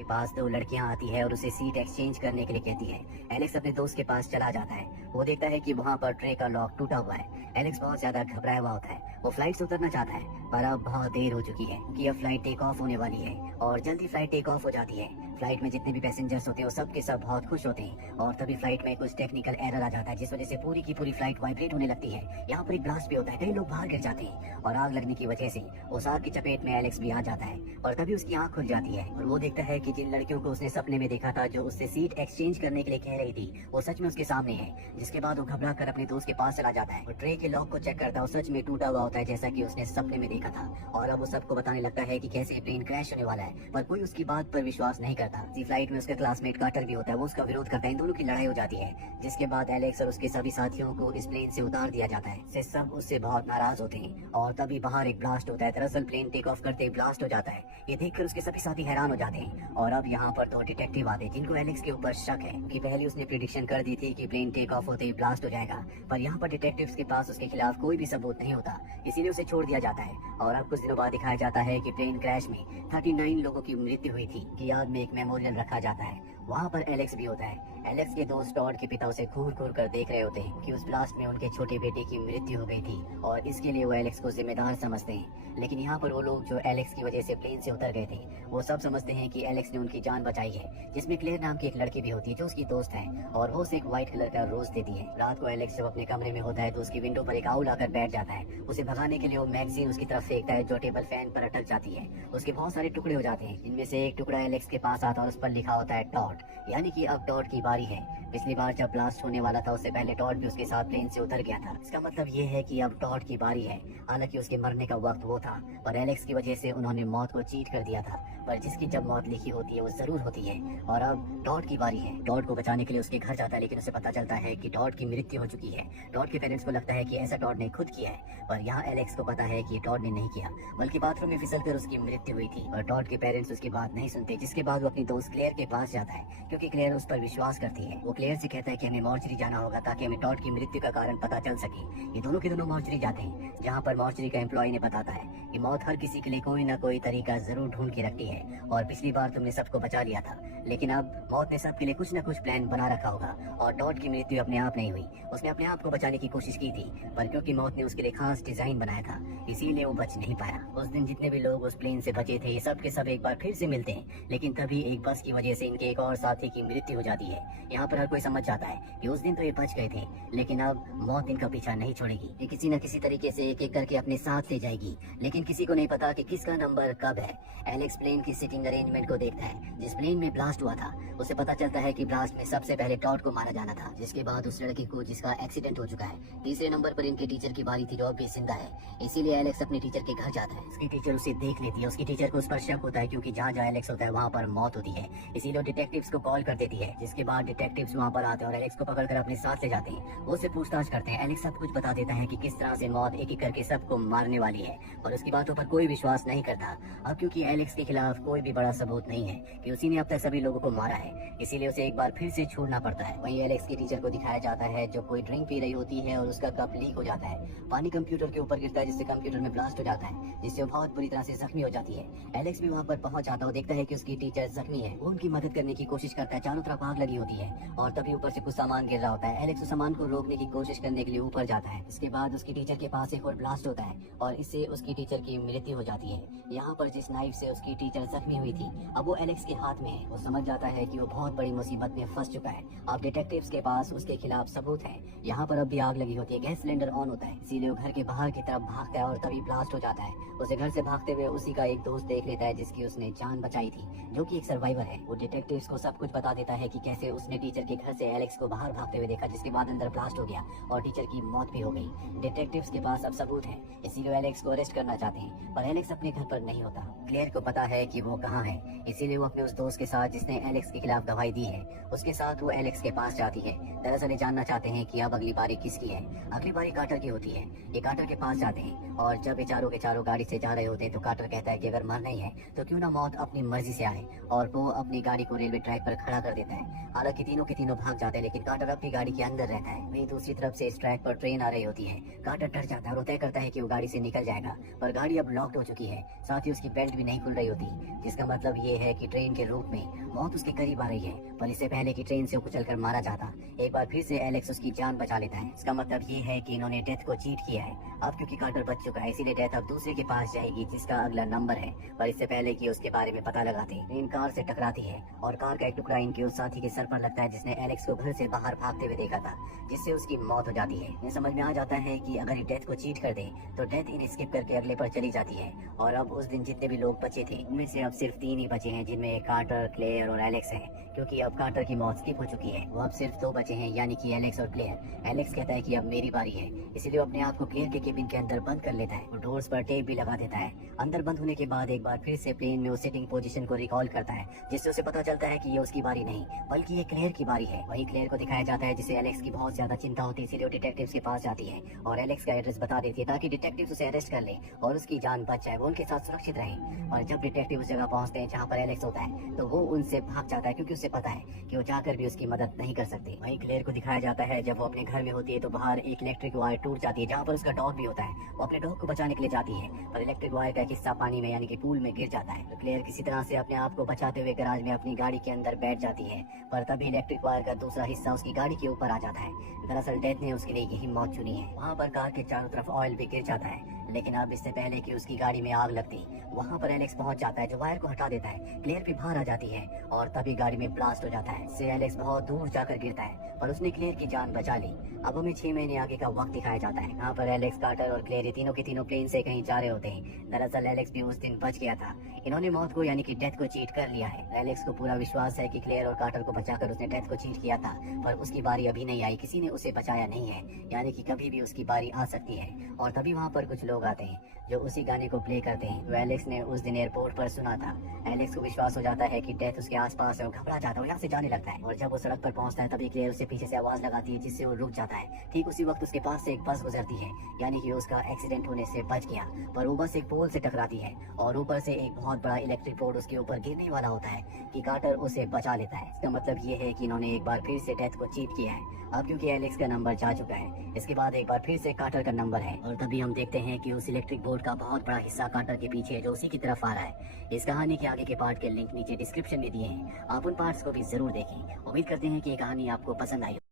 के पास दो लड़कियां आती है और उसे सीट एक्सचेंज करने के लिए कहती है। एलेक्स अपने दोस्त के पास चला जाता है। वो देखता है कि वहाँ पर ट्रे का लॉक टूटा हुआ है। एलेक्स बहुत ज्यादा घबराया हुआ होता है। वो फ्लाइट से उतरना चाहता है पर अब बहुत देर हो चुकी है कि अब फ्लाइट टेक ऑफ होने वाली है और जल्दी फ्लाइट टेक ऑफ हो जाती है। फ्लाइट में जितने भी पैसेंजर्स होते हैं वो सब के सब बहुत खुश होते हैं और तभी फ्लाइट में कुछ टेक्निकल एरर आ जाता है जिस वजह से पूरी की पूरी फ्लाइट वाइब्रेट होने लगती है। यहाँ पर एक ब्लास्ट भी होता है, कई लोग बाहर गिर जाते हैं और आग लगने की वजह से उस आग की चपेट में एलेक्स भी आ जाता है और तभी उसकी आंख खुल जाती है और वो देखता है कि जिन लड़कियों को उसने सपने में देखा था जो उससे सीट एक्सचेंज करने के लिए कह रही थी वो सच में उसके सामने है। जिसके बाद वो घबरा कर अपने दोस्त के पास चला जाता है और ट्रे के लॉक को चेक करता है। वो सच में टूटा हुआ होता है जैसा कि उसने सपने में देखा था और अब वो सबको बताने लगता है कि कैसे प्लेन क्रैश होने वाला है, पर कोई उसकी बात पर विश्वास नहीं करता। इसी फ्लाइट में उसका क्लासमेट कार्टर भी होता है, वो उसका विरोध करता है। इन दोनों की लड़ाई हो जाती है जिसके बाद एलेक्स और उसके सभी साथियों को इस प्लेन से उतार दिया जाता है। से सब उससे बहुत नाराज होते हैं और तभी बाहर एक ब्लास्ट होता है। दरअसल प्लेन टेक ऑफ करते ही ब्लास्ट हो जाता है। ये देखकर उसके सभी साथी हैरान हो जाते हैं और अब यहाँ पर दो डिटेक्टिव आते हैं जिनको एलेक्स के ऊपर शक है कि पहले उसने प्रिडिक्शन कर दी थी कि प्लेन टेक ऑफ होते ही ब्लास्ट हो जाएगा, पर यहाँ पर डिटेक्टिव्स के पास उसके खिलाफ कोई भी सबूत नहीं होता, इसीलिए उसे छोड़ दिया जाता है। और अब कुछ दिनों बाद दिखाया जाता है कि प्लेन क्रैश में 39 लोगों की मृत्यु हुई थी कि याद में एक मेमोरियल रखा जाता है। वहाँ पर एलेक्स भी होता है। एलेक्स के दोस्त टॉड के पिता उसे घूर घूर कर देख रहे होते हैं कि उस ब्लास्ट में उनके छोटे बेटे की मृत्यु हो गई थी और इसके लिए वो एलेक्स को जिम्मेदार समझते हैं। लेकिन यहाँ पर वो लोग जो एलेक्स की वजह से प्लेन से उतर गए थे वो सब समझते हैं कि एलेक्स ने उनकी जान बचाई है, जिसमें क्लेयर नाम की एक लड़की भी होती है जो उसकी दोस्त है और वो उसे एक व्हाइट कलर का रोज देती है। रात को एलेक्स जब अपने कमरे में होता है तो उसकी विंडो पर एक आउल आकर बैठ जाता है। उसे भगाने के लिए वो मैगजीन उसकी तरफ फेंकता है जो टेबल फैन पर अटक जाती है। उसके बहुत सारे टुकड़े हो जाते हैं, इनमें से एक टुकड़ा एलेक्स के पास आता है और उस पर लिखा होता है टॉड, यानी कि अब टॉड की बारी है। पिछली बार जब ब्लास्ट होने वाला था उससे पहले टॉड भी उसके साथ प्लेन से उतर गया था। इसका मतलब ये है कि अब टॉड की बारी है। हालांकि उसके मरने का वक्त वो था पर एलेक्स की वजह से उन्होंने मौत को चीट कर दिया था, पर जिसकी जब मौत लिखी होती है वो जरूर होती है और अब टॉड की बारी है। टॉड को बचाने के लिए उसके घर जाता है लेकिन उसे पता चलता है कि टॉड की मृत्यु हो चुकी है। टॉड के पेरेंट्स को लगता है कि ऐसा टॉड ने खुद किया है, पर यहाँ एलेक्स को पता है कि टॉड ने नहीं किया बल्कि बाथरूम में फिसलकर उसकी मृत्यु हुई थी। और टॉड के पेरेंट्स उसकी बात नहीं सुनते, जिसके बाद वो अपनी दोस्त क्लेयर के पास जाता है क्योंकि क्लेयर उस पर विश्वास करती है। वो क्लेयर से कहता है कि हमें मॉर्चरी जाना होगा ताकि हमें टॉड की मृत्यु का कारण पता चल सके। ये दोनों के दोनों मॉर्चरी जाते हैं जहाँ पर मॉर्चरी का एम्प्लॉय ने बताता है कि मौत हर किसी के लिए कोई ना कोई तरीका जरूर ढूंढ के रखती है और पिछली बार तुमने सबको बचा लिया था लेकिन अब मौत ने सबके लिए कुछ न कुछ प्लान बना रखा होगा और टॉड की मृत्यु अपने आप नहीं हुई। उसने अपने आप को बचाने की कोशिश की थी पर क्योंकि मौत ने उसके लिए खास डिजाइन बनाया था इसीलिए वो बच नहीं पाया। उस दिन जितने भी लोग उस प्लेन से बचे थे सब के सब एक बार फिर से मिलते हैं लेकिन तभी एक बस की वजह से इनके एक और साथी की मृत्यु हो जाती है। यहाँ पर हर कोई समझ जाता है कि उस दिन तो ये बच गए थे लेकिन अब मौत इनका पीछा नहीं छोड़ेगी। ये किसी न किसी तरीके से एक एक करके अपने साथ ले जाएगी लेकिन किसी को नहीं पता कि किसका नंबर कब है। एलेक्स प्लेन की सिटिंग अरेंजमेंट को देखता है जिस प्लेन में ब्लास्ट हुआ था। उसे पता चलता है कि ब्लास्ट में सबसे पहले टॉड को मारा जाना था, जिसके बाद उस लड़की को जिसका एक्सीडेंट हो चुका है। तीसरे नंबर पर इनके टीचर की बारी थी जो अब भी जिंदा है, इसीलिए एलेक्स अपने टीचर के घर जाता है। उसकी टीचर उसे देख लेती है। उसकी टीचर को उस पर शक होता है क्योंकि जहाँ जहाँ एलेक्स होता है वहाँ पर मौत होती है, इसीलिए वो डिटेक्टिव्स को कॉल कर देती है। जिसके बाद डिटेक्टिव्स वहाँ पर आते हैं और एलेक्स को पकड़कर अपने साथ ले जाते हैं। वो उससे पूछताछ करते हैं। एलेक्स सब कुछ बता देता है कि किस तरह से मौत एक एक करके सबको मारने वाली है और उसकी बातों पर कोई विश्वास नहीं करता। अब क्योंकि एलेक्स के खिलाफ कोई भी बड़ा सबूत नहीं है कि उसी ने अब तक सभी लोगों को मारा है, इसीलिए उसे एक बार फिर से छोड़ना पड़ता है। वहीं एलेक्स की टीचर को दिखाया जाता है जो कोई ड्रिंक पी रही होती है और उसका कप लीक हो जाता है। पानी कंप्यूटर के ऊपर गिरता है जिससे कंप्यूटर में ब्लास्ट हो जाता है, जिससे वो बहुत बुरी तरह से जख्मी हो जाती है। एलेक्स भी वहाँ पर पहुंच जाता है, देखता है कि उसकी टीचर जख्मी है। वो उनकी मदद करने की कोशिश करता है। चारों तरफ आग लगी होती है और तभी ऊपर से कुछ सामान गिर रहा होता है। एलेक्स उस सामान को रोकने की कोशिश करने के लिए ऊपर जाता है। इसके बाद उसकी टीचर के पास एक और ब्लास्ट होता है और इससे उसकी टीचर की मृत्यु हो जाती है। यहाँ पर जिस नाइफ से उसकी टीचर जख्मी हुई थी अब वो एलेक्स के हाथ में है। वो समझ जाता है कि वो बहुत बड़ी मुसीबत में फंस चुका है। अब डिटेक्टिव्स के पास उसके खिलाफ सबूत है। यहाँ पर अब भी आग लगी होती है, गैस सिलेंडर ऑन होता है, इसीलिए वो घर के बाहर की तरफ भागता है और तभी ब्लास्ट हो जाता है। उसे घर से भागते हुए उसी का एक दोस्त देख लेता है जिसकी उसने जान बचाई थी, जो कि एक सर्वाइवर है। वो डिटेक्टिव्स को सब कुछ बता देता है कि कैसे उसने टीचर के घर से एलेक्स को बाहर भागते हुए देखा, जिसके बाद अंदर ब्लास्ट हो गया और टीचर की मौत भी हो गई। डिटेक्टिव्स के पास अब सबूत है, इसीलिए एलेक्स को अरेस्ट करना चाहते हैं, पर एलेक्स अपने घर पर नहीं होता। क्लेयर को पता है कि वो कहाँ है, इसीलिए वो अपने उस दोस्त के साथ जिसने एलेक्स के खिलाफ खिलाफ गवाही दी है। उसके साथ वो एलेक्स के पास जाती है। दरअसल ये जानना चाहते हैं कि अब अगली बारी किसकी है। अगली बारी कार्टर की होती है। ये कार्टर के पास जाते हैं और जब ये चारों के चारों गाड़ी से जा रहे होते हैं तो कार्टर कहता है कि अगर मरना ही है तो क्यों ना मौत अपनी मर्जी से आए, और वो अपनी गाड़ी को रेलवे ट्रैक पर खड़ा कर देता है। हालांकि तीनों के तीनों भाग जाते हैं, लेकिन कार्टर अपनी गाड़ी के अंदर रहता है। वहीं दूसरी तरफ से इस ट्रैक पर ट्रेन आ रही होती है। कार्टर डर जाता है और तय करता है कि वो गाड़ी से निकल जाएगा, पर गाड़ी अब लॉक्ड हो चुकी है। साथ ही उसकी बेल्ट भी नहीं खुल रही होती, जिसका मतलब ये है कि ट्रेन के रूप में मौत उसके करीब आ रही है। पर इससे पहले कि ट्रेन से कुचल कर मारा जाता, एक बार फिर से एलेक्स उसकी जान बचा लेता है। इसका मतलब ये है कि इन्होंने डेथ को चीट किया है। अब क्योंकि कार्टर बच चुका है, इसीलिए डेथ अब दूसरे के पास जाएगी जिसका अगला नंबर है। पर इससे पहले कि उसके बारे में पता लगाते, ट्रेन कार से टकराती है और कार का एक टुकड़ा इनके उस साथी के सर पर लगता है जिसने एलेक्स को घर से बाहर भागते हुए देखा था, जिससे उसकी मौत हो जाती है। इन्हें समझ में आ जाता है कि अगर ये डेथ को चीट कर दे तो डेथ इन्हें स्किप करके अगले पर चली जाती है। और अब उस दिन जितने भी लोग बचे थे उनमें से अब सिर्फ 3 ही बचे हैं, जिनमें कार्टर, क्लेयर और एलेक्स है। क्योंकि अब कार्टर की मौत स्किप हो चुकी है, वो अब सिर्फ 2 बचे हैं, यानी कि एलेक्स और क्लेयर। एलेक्स कहता है कि अब मेरी बारी है, इसीलिए वो अपने आप को क्लेयर के केबिन के अंदर बंद कर लेता है और डोर्स पर टेप भी लगा देता है। अंदर बंद होने के बाद एक बार फिर से प्लेन में उस सिटिंग पोजीशन को रिकॉल करता है, जिससे उसे पता चलता है कि ये उसकी बारी नहीं बल्कि ये क्लेयर की बारी है। वही क्लेयर को दिखाया जाता है जिसे एलेक्स की बहुत ज्यादा चिंता होती है, इसीलिए वो डिटेक्टिव्स के पास जाती है और एलेक्स का एड्रेस बता देती है ताकि डिटेक्टिव्स उसे अरेस्ट कर ले और उसकी जान बच जाए, वो उनके साथ सुरक्षित रहे। और जब डिटेक्टिव उस जगह पहुंचते हैं जहां पर एलेक्स होता है तो वो उनसे भाग जाता है, क्योंकि उसे पता है कि वो जाकर भी उसकी मदद नहीं कर सकते। वहीं क्लेयर को दिखाया जाता है जब वो अपने घर में होती है तो बाहर एक इलेक्ट्रिक वायर टूट जाती है जहाँ पर उसका डॉग भी होता है। वो अपने डॉग को बचाने के लिए जाती है, पर इलेक्ट्रिक वायर का एक हिस्सा पानी में यानी कि पूल में गिर जाता है। तो क्लेयर किसी तरह से अपने आप को बचाते हुए गैराज में अपनी गाड़ी के अंदर बैठ जाती है, पर तभी इलेक्ट्रिक वायर का दूसरा हिस्सा उसकी गाड़ी के ऊपर आ जाता है। दरअसल डेथ ने उसके लिए यही मौत चुनी है। वहाँ पर कार के चारों तरफ ऑयल भी गिर जाता है, लेकिन अब इससे पहले कि उसकी गाड़ी में आग लगती, वहाँ पर एलेक्स पहुँच जाता है जो वायर को हटा देता है। क्लेयर भी बाहर आ जाती है और तभी गाड़ी में ब्लास्ट हो जाता है। इससे एलेक्स बहुत दूर जाकर गिरता है, पर उसने क्लेयर की जान बचा ली। अब हमें 6 महीने आगे का वक्त दिखाया जाता है। यहाँ पर एलेक्स, कार्टर और क्लेयर तीनों के तीनों प्लेन से कहीं जा रहे होते हैं। दरअसल एलेक्स भी उस दिन बच गया था। इन्होंने मौत को यानी कि डेथ को चीट कर लिया है। एलेक्स को पूरा विश्वास है कि क्लेयर और कार्टर को बचाकर उसने डेथ को चीट किया था, पर उसकी बारी अभी नहीं आई, किसी ने उसे बचाया नहीं है, यानी कि कभी भी उसकी बारी आ सकती है। और तभी वहाँ पर कुछ लोग आते हैं जो उसी गाने को प्ले करते हैं जो एलेक्स ने उस दिन एयरपोर्ट पर सुना था। एलेक्स को विश्वास हो जाता है कि डेथ उसके आसपास है, वो घबरा जाता है, यहाँ से जाने लगता है। और जब वो सड़क पर पहुंचता है तभी क्लेयर उससे पीछे से आवाज लगाती है जिससे वो रुक जाता है। ठीक उसी वक्त उसके पास से एक बस गुजरती है, यानी कि उसका एक्सीडेंट होने से बच गया, पर वो बस एक पोल से टकराती है और ऊपर से एक बहुत बड़ा इलेक्ट्रिक बोर्ड उसके ऊपर गिरने वाला होता है कि कार्टर उसे बचा लेता है। इसका मतलब ये है कि इन्होंने एक बार फिर से डेथ को चीट किया है। अब क्योंकि एलेक्स का नंबर जा चुका है, इसके बाद एक बार फिर से कार्टर का नंबर है और तभी हम देखते हैं कि उस इलेक्ट्रिक बोर्ड का बहुत बड़ा हिस्सा कार्टर के पीछे है जो उसी की तरफ आ रहा है। इस कहानी के आगे के पार्ट के लिंक नीचे डिस्क्रिप्शन में दिए हैं, आप उन पार्ट्स को भी जरूर देखें। उम्मीद करते हैं कि ये कहानी आपको पसंद आई।